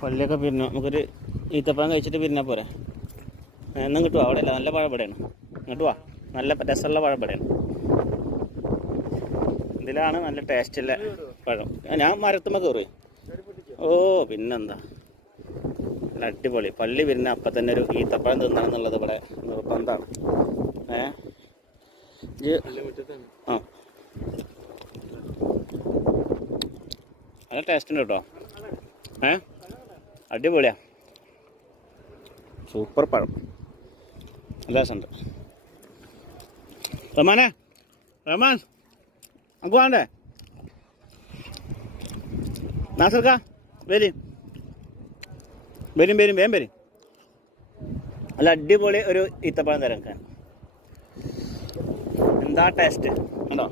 പള്ളിയൊക്കെ പിരിഞ്ഞു. നമുക്കൊരു ഈത്തപ്പഴം കഴിച്ചിട്ട് പിരിഞ്ഞാൽ പോരെ. എന്നും കിട്ടുക അവിടെ അല്ല, നല്ല പഴം ഇവിടെയാണ്. ഇങ്ങോട്ട് വാ, നല്ല രസമുള്ള പഴം ഇവിടെയാണ്. ഇതിലാണ് നല്ല ടേസ്റ്റുള്ള പഴം. ഞാൻ മരത്തുമ്മ കയറി. ഓ പിന്നെന്താ, നല്ല അടിപൊളി. പള്ളി പിരിഞ്ഞ അപ്പം തന്നെ ഒരു ഈത്തപ്പഴം തിന്നണം എന്നുള്ളത് ഇവിടെ നിർബന്ധമാണ്. ആ നല്ല ടേസ്റ്റ് ഉണ്ട് കേട്ടോ. അടിപൊളിയാ, സൂപ്പർ പഴം, നല്ല രസമുണ്ട്. റഹ്മാനെ, റഹ്മാൻ നമുക്ക് വേണ്ടേ? നാസർക്കാ വരും വരും വരും വേഗം വരും. നല്ല അടിപൊളി ഒരു ഈത്തപ്പഴം തരാം. എന്താ ടേസ്റ്റ് ഉണ്ടോ?